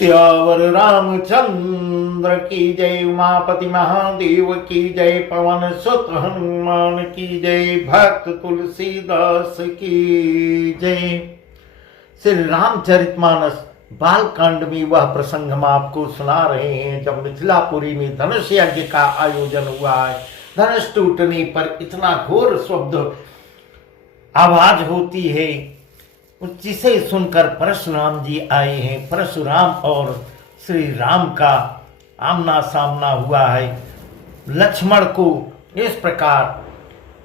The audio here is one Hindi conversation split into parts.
सियावर रामचंद्र की जय, उमापति महादेव की जय, पवन सुत हनुमान की जय, भक्त तुलसीदास की जय। श्री रामचरितमानस बालकांड में वह प्रसंग हम आपको सुना रहे हैं जब मिथिलापुरी में धनुष यज्ञ का आयोजन हुआ है। धनुष टूटने पर इतना घोर शब्द आवाज होती है, जिसे सुनकर परशुराम जी आए हैं। परशुराम और श्री राम का आमना सामना हुआ है। लक्ष्मण को इस प्रकार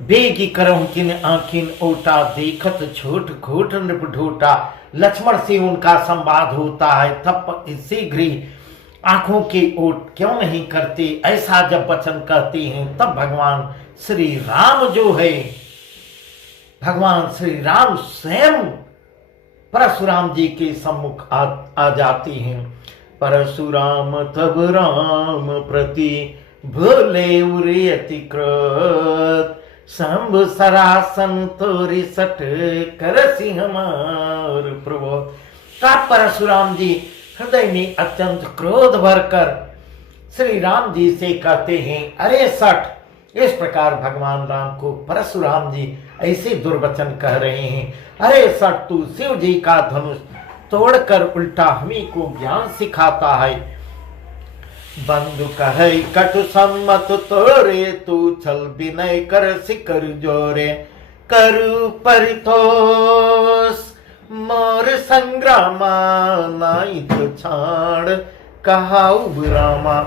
बेगी करहु किन आँखिन ओटा, देखत छोट खोट नृप ढोटा। लक्ष्मण से उनका संवाद होता है, तब शीघ्र ही आंखों के ओट क्यों नहीं करते, ऐसा जब वचन कहते हैं तब भगवान श्री राम जो है, भगवान श्री राम स्वयं परशुराम जी के सम्मुख आ जाते हैं। परशुराम तब राम प्रति भोले उरे अति क्रोध, शंभ सरासन तोरी सट कर सिंह हमार प्रभु। का परशुराम जी हृदय में अत्यंत क्रोध भरकर श्री राम जी से कहते हैं, अरे सठ। इस प्रकार भगवान राम को परशुराम जी ऐसे दुर्वचन कह रहे हैं, अरे सठ, तू शिव जी का धनुष तोड़कर उल्टा हमें को ज्ञान सिखाता है। बंधु कहे कटु सम्मत तोरे, तू छल विनय कर सिकर जोरे। करु परितोष मोर संग्रामा, नाई तो छाड़ कहाउ रामा।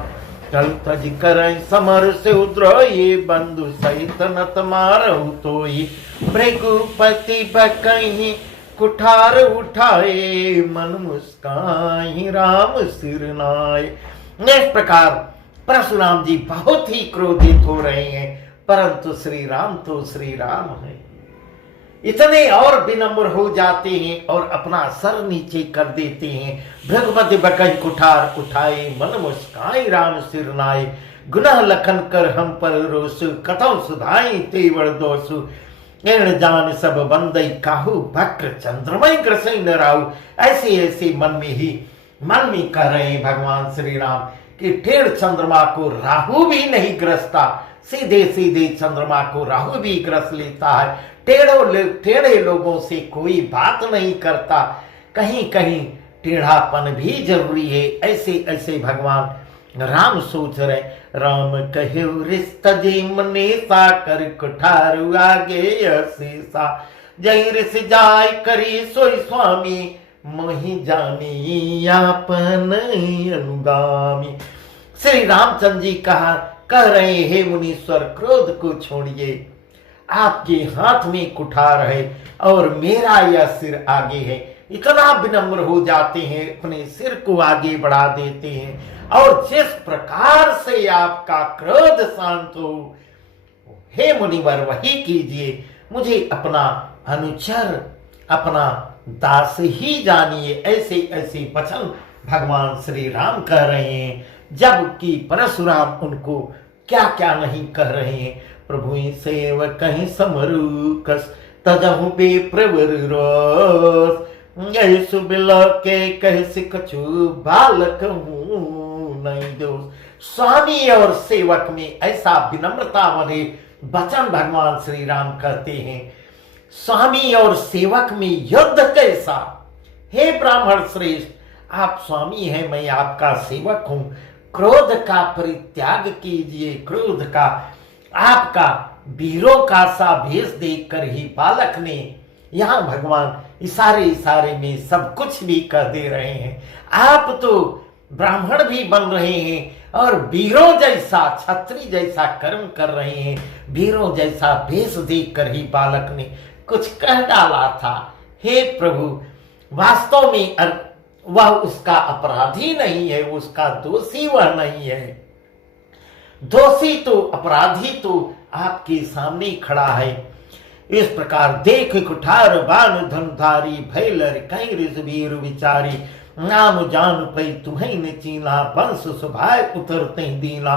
चल तज कर समर से उद्रोही, बंधु सहित नत मारहु तोई। भृगुपति बकहीं कुठार उठाए, मन मुस्काई राम सिर नाय। इस प्रकार परशुराम जी बहुत ही क्रोधित हो रहे हैं, परंतु श्री राम तो श्री राम है। इतने और विनम्र हो जाते हैं और अपना सर नीचे कर देते हैं। भृगुपति बकहीं कुठार उठाए, मन मुस्काई राम सिर नाय। गुनाह लखन कर हम पर रोस, कथौ सुधाई तेवड़ दोसु। एण जान सब बंदई काहू, भक्र चंद्रमय ग्रसई न राहु। ऐसे ऐसे मन में कह रहे हैं भगवान श्री राम कि टेढ़ चंद्रमा को राहु भी नहीं ग्रसता, सीधे सीधे चंद्रमा को राहु भी ग्रस लेता है। टेढ़े लोगों से कोई बात नहीं करता, कहीं कहीं टेढ़ापन भी जरूरी है। ऐसे ऐसे भगवान राम सोच रहे। राम कहे रिश्ते मने सा कर कुठार आगे असीसा। जय ऋष जाय करी सोई स्वामी, मोहि जानी आपन अनुगामी। श्री रामचंद्र जी कह रहे हैं, मुनीश्वर क्रोध को छोड़िए, आपके हाथ में कुठार है और मेरा यह सिर आगे है। इतना विनम्र हो जाते हैं, अपने सिर को आगे बढ़ा देते हैं और जिस प्रकार से आपका क्रोध शांत हो, हे मुनिवर वही कीजिए। मुझे अपना अनुचर, अपना दास ही जानिए। ऐसे ऐसे वचन भगवान श्री राम कह रहे हैं, जबकि परशुराम उनको क्या क्या नहीं कह रहे हैं। प्रभु सेव कहीं समरू कस, तजहु बे प्रवर रोस। यही सुबिल के कह सिकछु, बालक हूँ नहीं दोष। स्वामी और सेवक में ऐसा विनम्रता भरे वचन भगवान श्री राम कहते हैं। स्वामी और सेवक में युद्ध कैसा। हे ब्राह्मण श्रेष्ठ, आप स्वामी हैं, मैं आपका सेवक हूं। क्रोध का परित्याग कीजिए। क्रोध का आपका वीरों का सा भेष देखकर ही बालक ने, यहाँ भगवान इशारे इशारे में सब कुछ भी कह दे रहे हैं। आप तो ब्राह्मण भी बन रहे हैं और वीरों जैसा, छत्री जैसा कर्म कर रहे हैं। वीरों जैसा भेष देखकर ही बालक ने कुछ कह डाला था। हे प्रभु, वास्तव में वह उसका अपराधी नहीं है, उसका दोषी वह नहीं है। दोषी तो, अपराधी तो आपके सामने खड़ा है। इस प्रकार देख कुठार बाण धनुधारी, भैलर कहीं ऋषवीर विचारी। नाम जान पै तुम्हें न चीना, वंश सुभाय उतरते दीना।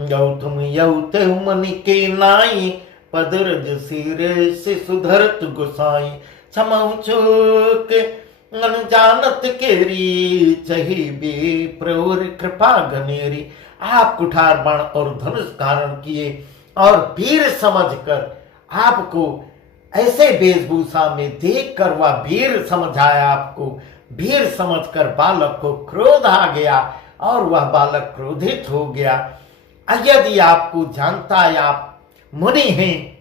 गौतम यौत मन के नाई, पदरज सिर से सुधरत गुसाई। क्षमऊ चूक अनजानत केरी चही बे प्रवर कृपा घनेरी। आप कुठार बाण और धनुष धारण किए और वीर समझकर आपको ऐसे वेशभूषा में देखकर वह वीर समझाया। आपको वीर समझकर बालक को क्रोध आ गया और वह बालक क्रोधित हो गया। यदि आपको जानता है आप मुनि हैं,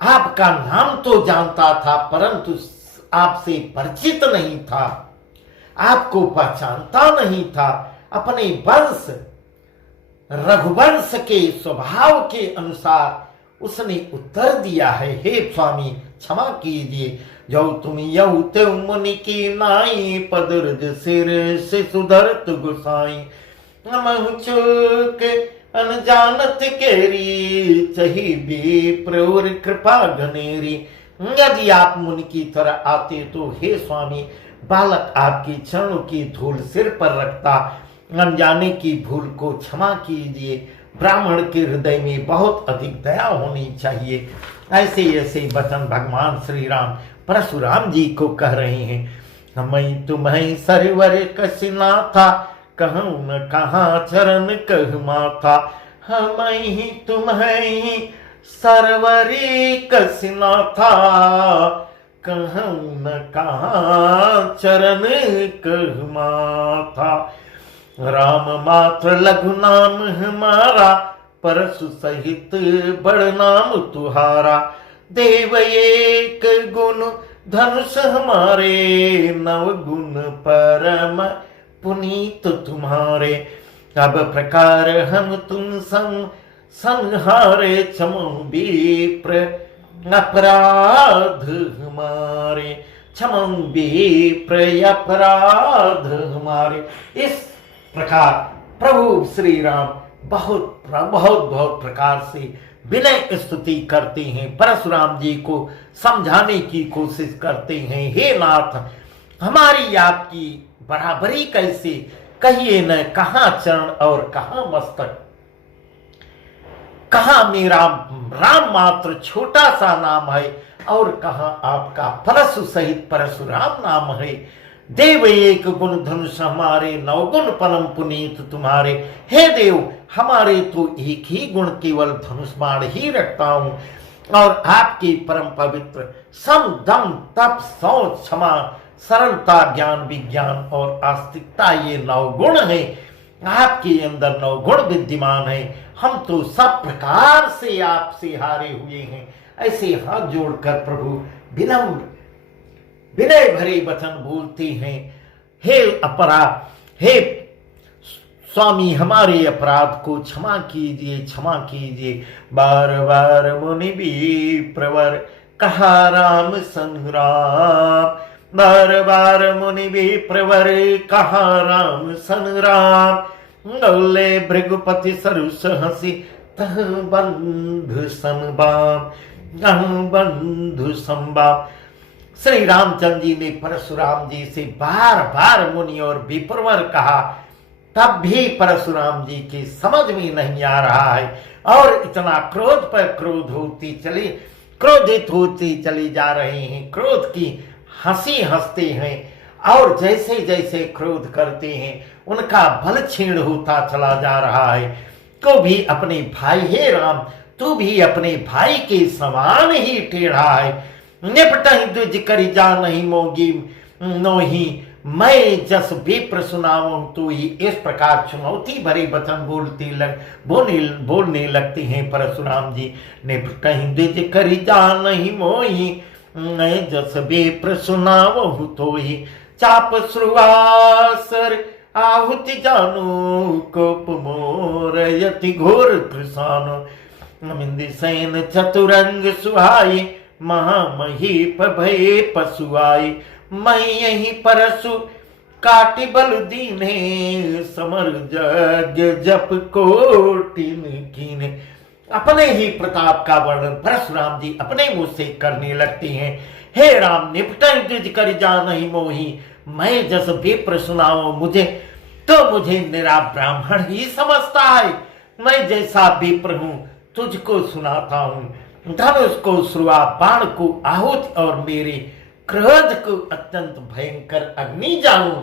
आपका नाम तो जानता था परंतु आपसे परिचित नहीं था, आपको पहचानता नहीं था। अपने वंश रघुवंश के स्वभाव के अनुसार उसने उत्तर दिया है, हे स्वामी क्षमा कीजिए। जो तुम यऊ ते मुनि की नाई, पदुर्ज सिर से सुधरत गुसाई। चूक अनजानत केरी चही बी प्रवर कृपा घनेरी। यदि आप मुनि की तरह आते तो हे स्वामी बालक आपकी चरणों की धूल सिर पर रखता। अनजाने की भूल को क्षमा कीजिए। ब्राह्मण के हृदय में बहुत अधिक दया होनी चाहिए। ऐसे ऐसे वचन भगवान श्री राम परशुराम जी को कह रहे हैं। मैं तुम्हें सरवर कसना था, कहूँ न कहाँ चरण कह माथा। हम ही तुम्हें सरवरी कसना था, कहूँ न कहाँ चरण कह माथा। राम मात्र लघु नाम हमारा, परशु सहित बड़ नाम तुहारा। देव एक गुण धनुष हमारे, नव गुण परम पुनीत तुम्हारे। अब प्रकार हम तुम संहारे, क्षमो विप्र अपराध हमारे। क्षमो विप्र अपराध हमारे। इस प्रकार प्रभु श्री राम बहुत प्रकार से विनय स्तुति करते हैं, परशुराम जी को समझाने की कोशिश करते हैं। हे नाथ, हमारी आपकी बराबरी कैसे, कहिए न कहाँ चरण और कहाँ मस्तक, कहाँ मेरा राम मात्र छोटा सा नाम है और कहाँ आपका परशु सहित परशुराम नाम है। देव एक गुण धनुष हमारे, नवगुण परम पुनीत तुम्हारे। हे देव, हमारे तो एक ही गुण केवल धनुष बाण ही रखता हूं और आपके परम पवित्र सम दम तप शौच क्षमा सरलता ज्ञान विज्ञान और आस्तिकता ये नवगुण है। आपके अंदर नवगुण विद्यमान है। हम तो सब प्रकार से आपसे हारे हुए हैं। ऐसे हाथ जोड़कर प्रभु विनम्र विनय भरे वचन बोलते हैं। हे हे स्वामी, हमारे अपराध को क्षमा कीजिए, क्षमा कीजिए। बार बार मुनि भी प्रवर कहा राम संग्राम। बार बार मुनि भी प्रवर कहा राम संग्राम। गौले भृगुपति सरुस हसी, तह बंधु संबाम, तह बंधु संबाम। श्री रामचंद्र जी ने परशुराम जी से बार बार मुनि और विप्रवर कहा, तब भी परशुराम जी की समझ में नहीं आ रहा है और इतना क्रोध पर क्रोधित होती चली जा रहे हैं। क्रोध की हंसी हंसते हैं और जैसे जैसे क्रोध करते हैं उनका बल क्षीण होता चला जा रहा है। तो भी अपने भाई, हे राम, तू भी अपने भाई के समान ही टेढ़ा है। निपटहि द्विज करि जा नहीं मोगी नोही, मैं जस विप्र सुनाऊं तू ही। इस प्रकार चुनौती भरे वचन बोलने लगते हैं परशुराम जी। निपटहि द्विज करि जा नहीं मोही, मैं जस विप्र सुनाऊं तो ही। चाप श्रुवासर आहुति जानो, कोप मोर यति घोर कृसानो। मिंदि सैन चतुरंग सुहाई, महामहीप भये पशुआई। मैं यही परशु काटि बल दीने, समर यज्ञ जप कोटिन कीने। अपने ही प्रताप का वर्णन परशुराम जी अपने मुंह से करने लगते हैं। हे राम, निपटहि द्विज करि जा नहीं मोही, मैं जस विप्र सुनाऊं मुझे निरा ब्राह्मण ही समझता है। मैं जैसा विप्र हूं तुझको सुनाता हूं। धनुष को श्रुआ, बाण को आहुति और मेरे क्रोध को अत्यंत भयंकर अग्नि जानूं।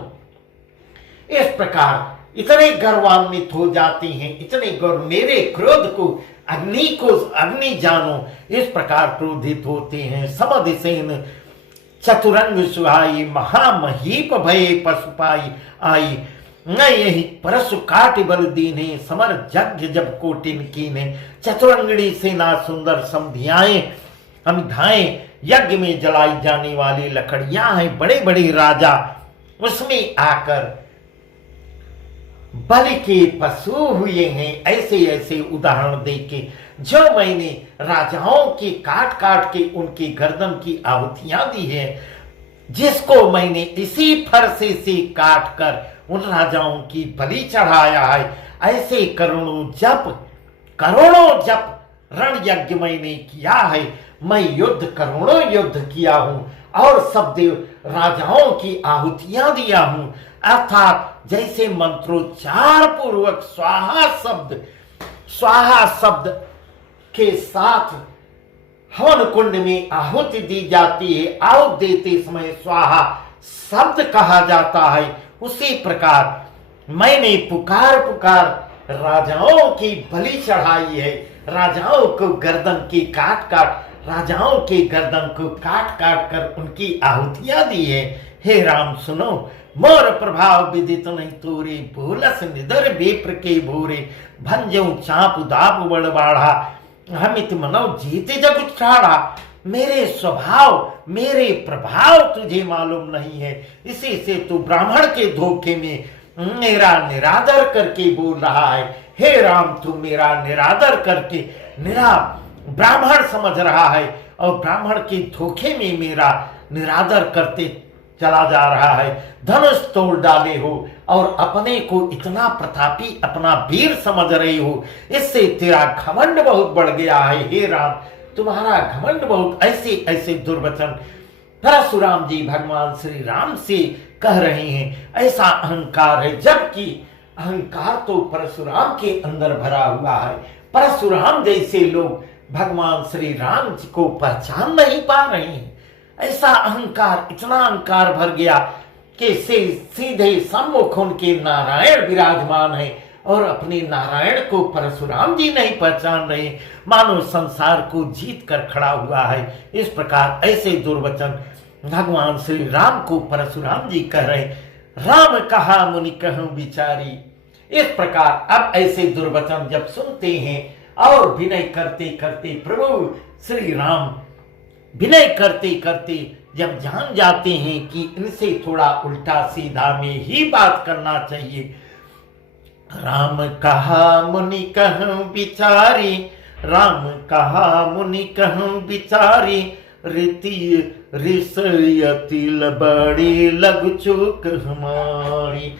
इस प्रकार इतने गर्वान्वित हो जाते हैं, इतने गर्व, मेरे क्रोध को अग्नि जानो, इस प्रकार क्रोधित होते हैं। समधिसेन चतुरंग सुहाई, महामहीप भये पशुपाई आई, न यही परसु काट बल दीने, समर यज्ञ जब कोटिन कीने। चतुरंगड़ी सेना सुंदर समधियाएं अमिधाएं, यज्ञ में जलाई जाने वाली लकड़ियां हैं, बड़े बड़े राजा उसमें आकर बलि के पशु हुए हैं। ऐसे ऐसे उदाहरण देके जो मैंने राजाओं की काट काट के उनकी गर्दन की आहुतियां दी है, जिसको मैंने इसी फरसे से काट कर उन राजाओं की बलि चढ़ाया है, ऐसे करोड़ों जप रण यज्ञ मैंने किया है। मैं युद्ध करोड़ों युद्ध किया हूं और सब देव राजाओं की आहुतियां दिया हूं, अर्थात जैसे मंत्रोच्चार पूर्वक स्वाहा शब्द के साथ हवन कुंड में आहुति दी जाती है, आहुति देते समय स्वाहा शब्द कहा जाता है, उसी प्रकार मैंने पुकार राजाओं की बलि चढ़ाई है। राजाओं को गर्दन की राजाओं के गर्दन को काट काट कर उनकी आहुतियां दी है। हे राम सुनो, मोर प्रभाव विदित नहीं तोरे, भूलस निदर बेप्र के भोरे, भंजऊ चाप दाप बड़ बाढ़ा, हमित मनो जीते जग उठाड़ा। मेरे स्वभाव मेरे प्रभाव तुझे मालूम नहीं है, इसी से तू ब्राह्मण के धोखे में मेरा निरादर करके बोल रहा है। हे राम, तू मेरा निरादर करके ब्राह्मण समझ रहा है और ब्राह्मण के धोखे में मेरा निरादर करते चला जा रहा है। धनुष तोड़ डाले हो और अपने को इतना प्रतापी, अपना वीर समझ रहे हो, इससे तेरा घमंड बहुत बढ़ गया है। हे राम, तुम्हारा घमंड बहुत, ऐसे ऐसे दुर्वचन परशुराम जी भगवान श्री राम से कह रहे हैं। ऐसा अहंकार है, जबकि अहंकार तो परशुराम के अंदर भरा हुआ है। परशुराम जैसे लोग भगवान श्री राम जी को पहचान नहीं पा रहे हैं। ऐसा अहंकार, इतना अहंकार भर गया कि सीधे सम्मुख उनके नारायण विराजमान है और अपने नारायण को परशुराम जी नहीं पहचान रहे, मानो संसार को जीत कर खड़ा हुआ है। इस प्रकार ऐसे दुर्वचन भगवान श्री राम को परशुराम जी कह रहे, राम कहा मुनि कहूं विचारी। इस प्रकार अब ऐसे दुर्वचन जब सुनते हैं और विनय करते करते प्रभु श्री राम विनय करते करते जब जान जाते हैं कि इनसे थोड़ा उल्टा सीधा में ही बात करना चाहिए, राम कहा मुनि कहूं विचारी, राम कहा मुनि कहूं विचारी, रीति ऋषयति बड़ी लघु चूक हमारी,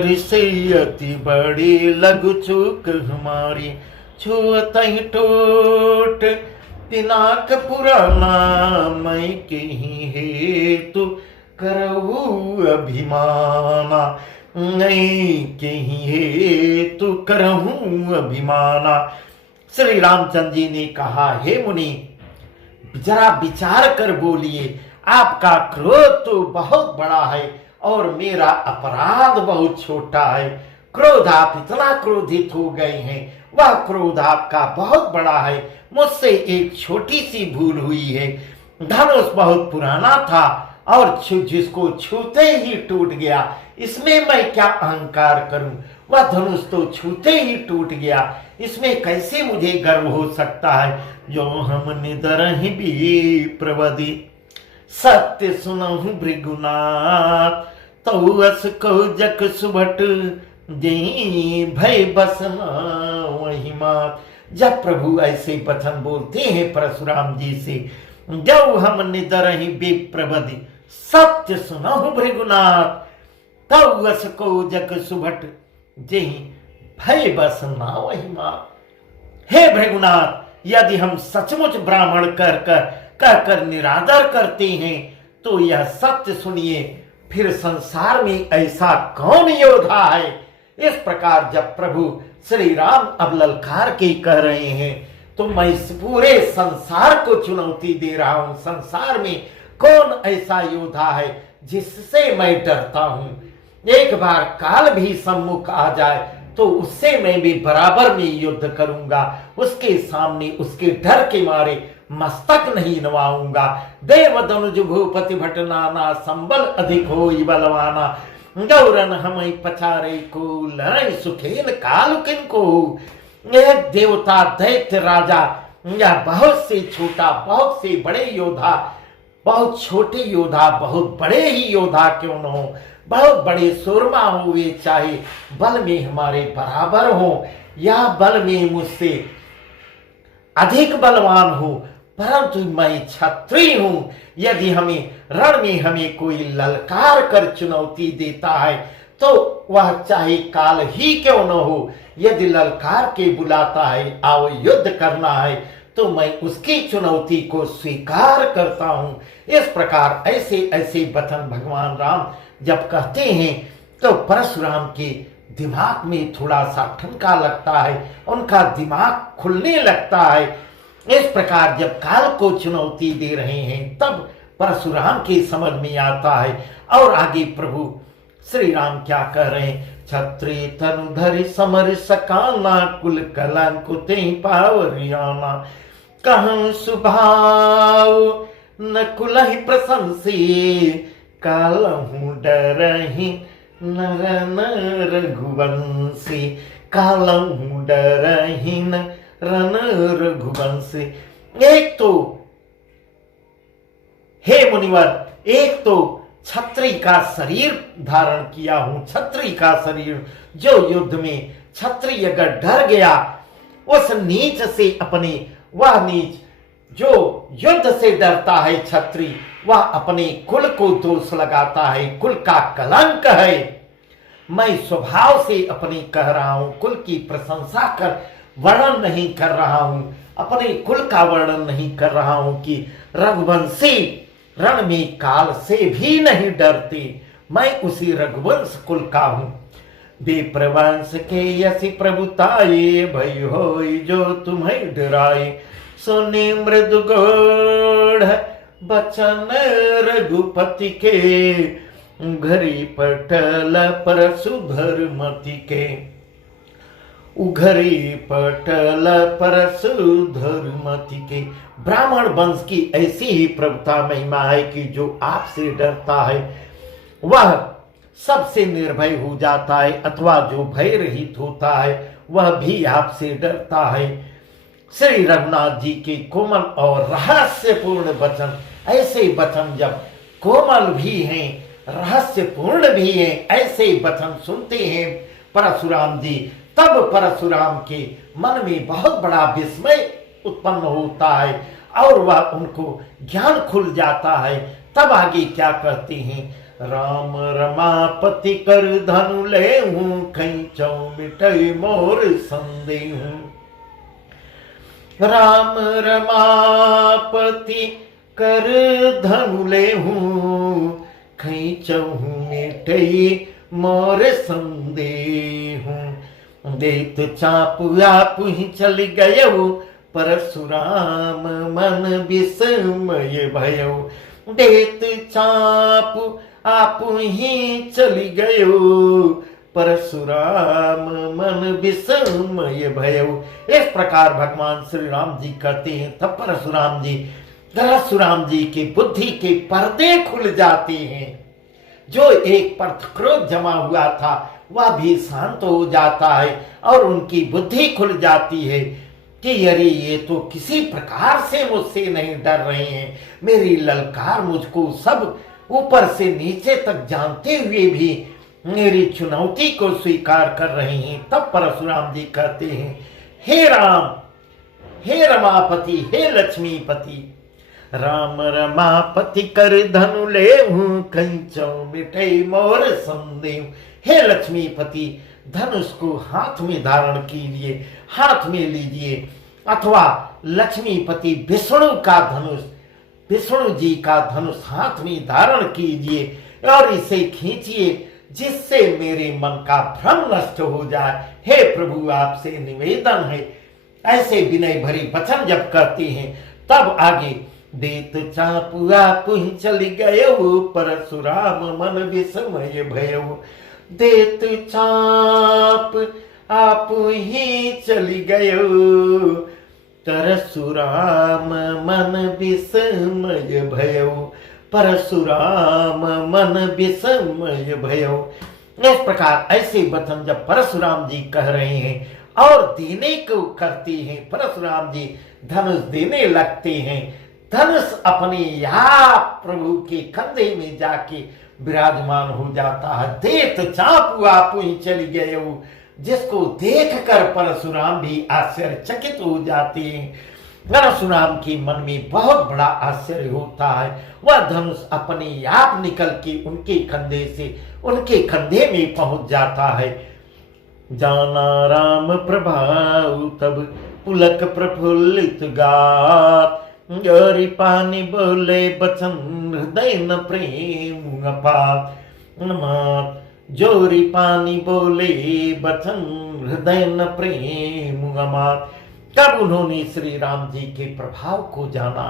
ऋषयति बड़ी लघु चूक हमारी, छुअत ही टोट पिनाक पुराना, मैं कहीं हेतु करहु अभिमाना, नहीं कहीं हेतु करहूं अभिमाना। श्री रामचंद्र जी ने कहा, हे मुनि, जरा विचार कर बोलिए, आपका क्रोध तो बहुत बड़ा है और मेरा अपराध बहुत छोटा है। क्रोध, आप इतना क्रोधित हो गए हैं, वह क्रोध आपका बहुत बड़ा है, मुझसे एक छोटी सी भूल हुई है। धनुष बहुत पुराना था और जिसको छूते ही टूट गया, इसमें मैं क्या अहंकार करूं? वह धनुष तो छूते ही टूट गया, इसमें कैसे मुझे गर्व हो सकता है? जो हम निदरहि भी प्रवदि, सत्य सुनहु भृगुनाथ, तो अस को जक सुभट, जही भय बसना वही मात। जब प्रभु ऐसे वचन बोलते हैं परशुराम जी से, जो हम निदरहि भी प्रवदि, सत्य सुनहु भृगुनाथ, तौ अस को जग सुभट, जही भय बसना वही मात। हे भृगुनाथ, यदि हम सचमुच ब्राह्मण कहकर निरादर करते हैं तो यह सत्य सुनिए, फिर संसार में ऐसा कौन योद्धा है? इस प्रकार जब प्रभु श्री राम अब ललकार के कह रहे हैं, तो मैं इस पूरे संसार को चुनौती दे रहा हूं। संसार में कौन ऐसा योद्धा है जिससे मैं डरता हूं? एक बार काल भी सम्मुख आ जाए तो उससे मैं भी बराबर में युद्ध करूंगा। उसके सामने उसके डर के मारे मस्तक नहीं नवाऊंगा। देव धनुज भूपति भट नाना, संबल अधिक हो बलवाना। गौरन हम पचारे को, लड़ाई सुखेन काल किन को। एक देवता दैत्य राजा या बहुत से छोटा, बहुत से बड़े योद्धा, बहुत छोटे योद्धा, बहुत बड़े ही योद्धा क्यों न हो, बहुत बड़े सूरमा हो वे, चाहे बल में हमारे बराबर हो या बल में मुझसे अधिक बलवान हो, परंतु मैं क्षत्रिय हूं। यदि हमें रण में हमें कोई ललकार कर चुनौती देता है तो वह चाहे काल ही क्यों न हो, यदि ललकार के बुलाता है आओ युद्ध करना है तो मैं उसकी चुनौती को स्वीकार करता हूं। इस प्रकार ऐसे ऐसे वचन भगवान राम जब कहते हैं तो परशुराम के दिमाग में थोड़ा सा ठनका लगता है, उनका दिमाग खुलने लगता है। इस प्रकार जब काल को चुनौती दे रहे हैं तब परशुराम के समझ में आता है। और आगे प्रभु श्री राम क्या कह रहे हैं? छत्री तनुधरि समर सकाना, कुल कलंकुते पावरियाना। कहूं सुभाव न कुलहि प्रशंसी, कालहु डरहि नरन रघुवंशी। कालहु डरहि नरन रघुवंशी। एक तो हे मुनिवर, एक तो छत्री का शरीर धारण किया हूं, छत्री का शरीर जो युद्ध में छत्री अगर डर गया उस नीच से अपने, वह नीच जो युद्ध से डरता है छत्री, वह अपने कुल को दोष लगाता है, कुल का कलंक है। मैं स्वभाव से अपने कह रहा हूं, कुल की प्रशंसा कर वर्णन नहीं कर रहा हूं, अपने कुल का वर्णन नहीं कर रहा हूं कि रघुवंशी रण में काल से भी नहीं डरते, मैं उसी रघुवंश कुल का हूं। विप्रवंश के यसी प्रभुताये, भय होई जो तुम्हें डराए। सुने मृदु गौड़ बचन रघुपति के, घरी पटल परशुधर मति के। उघरी पटल परशुधर मति के। ब्राह्मण वंश की ऐसी ही प्रभुता महिमा है कि जो आपसे डरता है वह सबसे निर्भय हो जाता है, अथवा जो भय रहित होता है वह भी आपसे डरता है। श्री रघुनाथ जी के कोमल और रहस्यपूर्ण वचन, ऐसे वचन जब कोमल भी हैं, रहस्यपूर्ण भी हैं, ऐसे वचन सुनते हैं परशुराम जी, तब परशुराम के मन में बहुत बड़ा विस्मय उत्पन्न होता है और वह उनको ज्ञान खुल जाता है। तब आगे क्या कहते हैं? राम रमापति कर धनु ले हूं, खैचौ मिटै मोर संदेहु। राम रमापति कर धनु ले हूं, खैचौ मिटै मोर संदेहु। देत चाप आप ही चल गयो, परशुराम मन विस्मय भयो। देत चाप आप ही चली गयो, परशुराम मन विस्मय भयो। इस प्रकार भगवान श्री राम जी कहते हैं तब परशुराम जी के बुद्धि के पर्दे खुल जाते हैं। जो एक पर क्रोध जमा हुआ था वह भी शांत हो जाता है और उनकी बुद्धि खुल जाती है कि अरे ये तो किसी प्रकार से मुझसे नहीं डर रहे हैं, मेरी ललकार मुझको सब ऊपर से नीचे तक जानते हुए भी मेरी चुनौती को स्वीकार कर रहे हैं। तब परशुराम जी कहते हैं, हे राम, हे रमापति, हे लक्ष्मीपति। राम रमापति कर धनु ले हूं, कंचौ मिटै मोर संदेह। हे लक्ष्मीपति, धनुष को हाथ में धारण कीजिए, हाथ में लीजिए, अथवा लक्ष्मीपति विष्णु का धनुष, विष्णु जी का धनुष हाथ में धारण कीजिए और इसे खींचिए जिससे मेरे मन का भ्रम नष्ट हो जाए। हे प्रभु, आपसे निवेदन है। ऐसे विनय भरी वचन जब कहते हैं तब आगे देत चाप आप ही चली गयो, परशुराम मन विस्मय भयो। देत चाप आप ही चली गयो, परशुराम मन विस्मय भयो। परशुराम मन विस्मय भयो। इस प्रकार ऐसे वचन जब परशुराम जी कह रहे हैं और देने को करते हैं, परशुराम जी धनुष देने लगते हैं। धनुष अपने आप प्रभु के कंधे में जाके विराजमान हो जाता है। देत चापू आपू ही चली गए हो, जिसको देखकर परशुराम भी आश्चर्यचकित हो जाते हैं। परशुराम के मन में बहुत बड़ा आश्चर्य होता है। वह धनुष अपने आप निकल के उनके कंधे से उनके कंधे में पहुंच जाता है। जाना राम प्रभाव तब पुलक प्रफुल्लित गात, जोरी पानी बोले बचन हृदय न प्रेम अपात। जोरी पानी बोले बचन हृदय न प्रेम अमात। तब उन्होंने श्री राम जी के प्रभाव को जाना।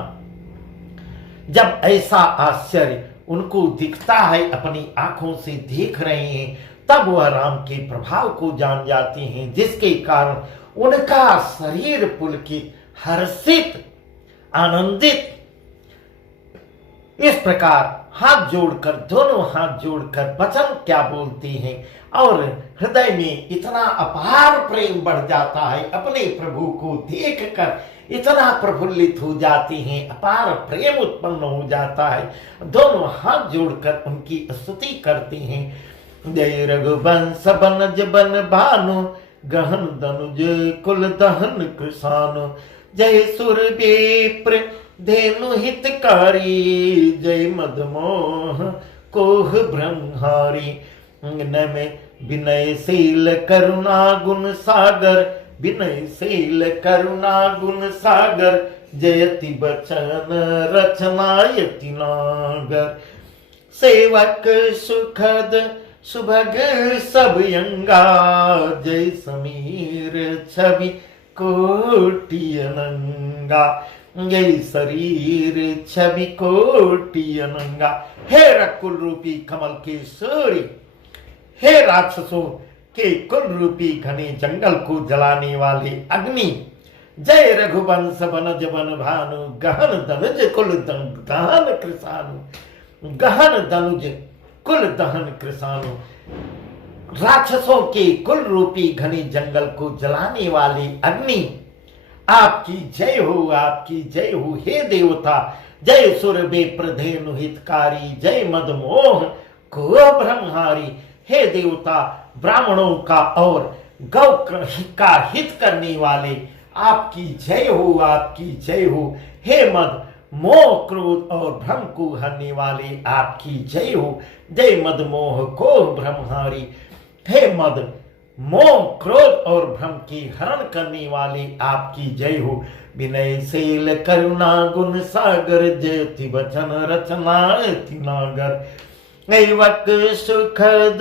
जब ऐसा आश्चर्य उनको दिखता है, अपनी आंखों से देख रहे हैं, तब वह राम के प्रभाव को जान जाते हैं, जिसके कारण उनका शरीर पुलकित, हर्षित, आनंदित। इस प्रकार हाथ जोड़कर, दोनों हाथ जोड़कर वचन क्या बोलते हैं और हृदय में इतना अपार प्रेम बढ़ जाता है, अपने प्रभु को देखकर इतना प्रफुल्लित हो जाते हैं, अपार प्रेम उत्पन्न हो जाता है। दोनों हाथ जोड़कर उनकी स्तुति करते हैं। जय रघुवंश बनज बन भानु, गहन दनुज कुल दहन कृषानु। जय सुर विप्र धेनु हितकारी, जय मदमोह कोह ब्रह्महारी। नम विनयशील करुणा गुण सागर, विनयशील करुणा गुण सागर। जयति बचन रचनायति नागर। सेवक सुखद सुभग सब यंगा, जय समीर छवि कोटि अनंगा। जय शरीर छवि कोटि अनंगा। हे रकुल रूपी कमल के सूर्य, हे राक्षसों के कुल रूपी घने जंगल को जलाने वाले अग्नि। जय रघुवंश बनज बन भानु, गहन दनुज कुल दहन कृषानु। गहन दनुज कुल दहन कृषानु। राक्षसों के कुल रूपी घने जंगल को जलाने वाले अग्नि, आपकी जय हो, आपकी जय हो हे देवता। जय सुर विप्र धेनु हितकारी, जय मदमोह को ब्रह्महारी। हे देवता, ब्राह्मणों का और गौ का हित करने वाले, आपकी जय हो, आपकी जय हो। हे मद मोह क्रोध और भ्रम को हरने वाले, आपकी जय हो। जय मद मोह को ब्रह्महारी। हे मद मोह क्रोध और भ्रम की हरण करने वाले, आपकी जय हो। विनयशील करुणा गुण सागर, जयति वचन रचनायति नागर। नैवक सुखद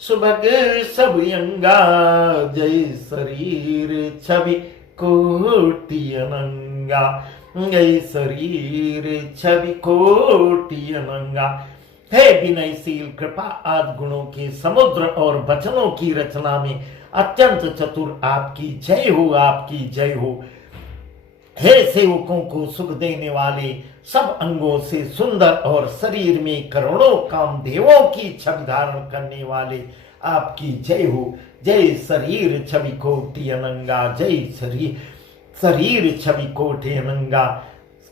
सुभग सब यंगा, जय शरीर छवि कोटि अनंगा। जय शरीर छवि कोटि अनंगा। हे विनयशील, कृपा आदि गुणों के समुद्र और वचनों की रचना में अत्यंत चतुर, आपकी जय हो, आपकी जय हो। हे सेवकों को सुख देने वाले, सब अंगों से सुंदर और शरीर में करोड़ों कामदेवों की छवि धारण करने वाले, आपकी जय हो। जय शरीर छवि कोटि अनंगा। जय शरीर छवि कोटि अनंगा।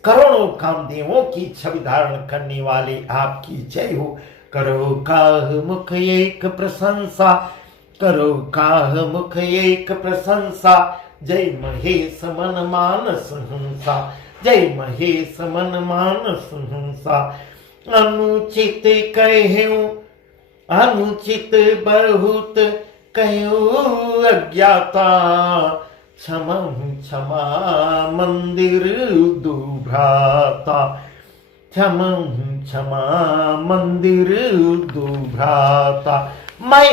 करोड़ों कामदेवों की छवि धारण करने वाले, आपकी जय हो। करो काह मुख एक प्रशंसा, करो काह मुख एक प्रशंसा। जय महेश मन मानस हंसा, जय महेश मन मानस हंसा। अनुचित कहूं अनुचित बहुत कहूं अज्ञाता, क्षमा क्षमा मंदिर दुभ्राता। क्षमा क्षमा मंदिर दुभ्राता। मैं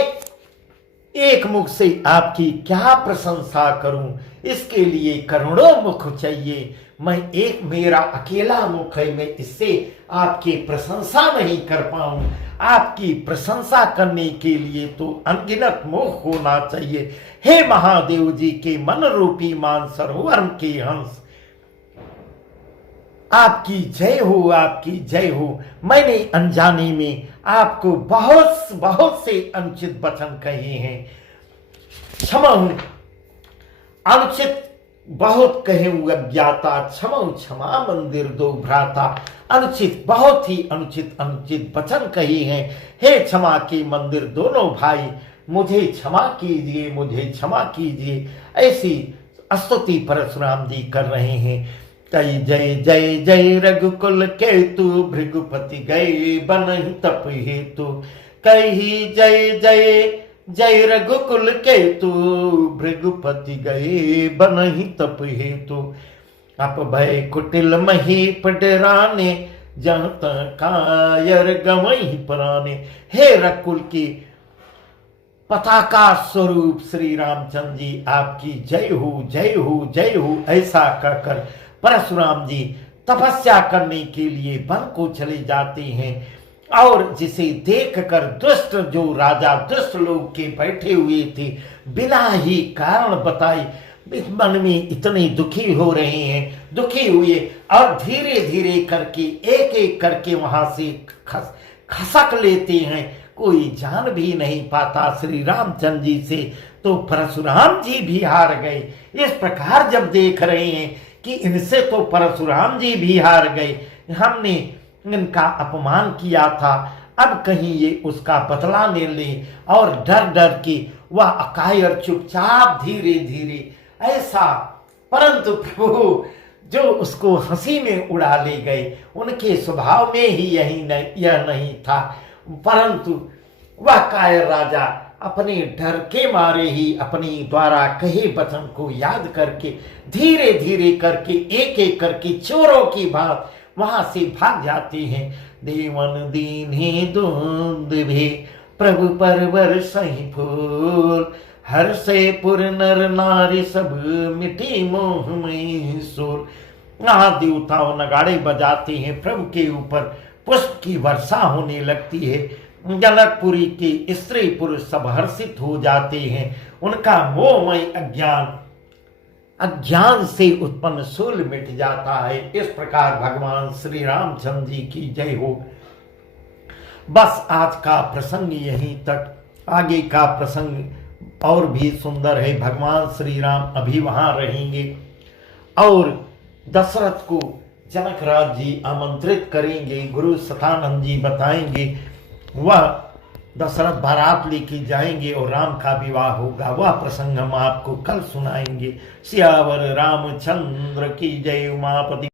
एक मुख से आपकी क्या प्रशंसा करूं, इसके लिए करोड़ों मुख चाहिए। मैं एक मेरा अकेला मुख है, मैं इससे आपकी प्रशंसा नहीं कर पाऊं। आपकी प्रशंसा करने के लिए तो अनगिनत मुख होना चाहिए। हे महादेव जी के मन रूपी मान सरोवर के हंस, आपकी जय हो, आपकी जय हो। मैंने अनजाने में आपको बहुत बहुत से अनुचित वचन कहे हैं, क्षमा हूं। अनुचित बहुत कहे हुए ज्ञाता, क्षमा क्षमा मंदिर दो भ्राता। अनुचित, बहुत ही अनुचित अनुचित वचन कहे हैं। हे क्षमा के मंदिर दोनों भाई, मुझे क्षमा कीजिए, मुझे क्षमा कीजिए। ऐसी स्तुति परशुराम जी कर रहे हैं। कई जय जय जय रघुकुल केतु, भृगुपति गए बनहि तप हेतु। कही जय जय जय रघुकुल केतु, भृगुपति गए बनहि तप हेतु। अप भय कुटिल महीप डराने, जहाँ तहाँ कायर गवहीं प्राणे। हे रघुकुल की पताका स्वरूप श्री रामचंद्र जी, आपकी जय हो, जय हो, जय हो। ऐसा कहकर परशुराम जी तपस्या करने के लिए वन को चले जाते हैं। और जिसे देखकर दुष्ट जो राजा दुष्ट लोग के बैठे हुए थे, बिना ही कारण बताए मन में इतने दुखी हो रहे हैं, दुखी हुए और धीरे धीरे करके एक एक करके वहां से खसक लेते हैं। कोई जान भी नहीं पाता श्री रामचंद्र जी से, तो परशुराम जी भी हार गए। इस प्रकार जब देख रहे हैं कि इनसे तो परशुराम जी भी हार गए, हमने इनका अपमान किया था, अब कहीं ये उसका बदला ले ले। और डर डर के वह अकायर चुपचाप धीरे धीरे ऐसा, परंतु प्रभु जो उसको हंसी में उड़ा ले गए, उनके स्वभाव में ही यह नहीं था। परंतु वह कायर राजा अपने डर के मारे ही अपने द्वारा कहे वचन को याद करके धीरे धीरे करके एक एक करके चोरों की भांति वहां से भाग जाते हैं। देवन दीन्ही धुंध भी प्रभु परवर सही फूल, हर से पुर नर नारी सब मिटी मोह में सोल। यहाँ देवताओं नगाड़े बजाते हैं, प्रभु के ऊपर पुष्प की वर्षा होने लगती है। जनकपुरी के स्त्री पुरुष सब हर्षित हो जाते हैं। उनका मोहमय अज्ञान से उत्पन्न शूल मिट जाता है। इस प्रकार भगवान श्री रामचंद्र जी की जय हो। बस आज का प्रसंग यहीं तक, आगे का प्रसंग और भी सुंदर है। भगवान श्री राम अभी वहां रहेंगे और दशरथ को जनकराज जी आमंत्रित करेंगे। गुरु सतानंद जी बताएंगे, वह दशरथ बारात लेके जाएंगे और राम का विवाह होगा। वह प्रसंग हम आपको कल सुनाएंगे। सियावर रामचंद्र की जय। उमापति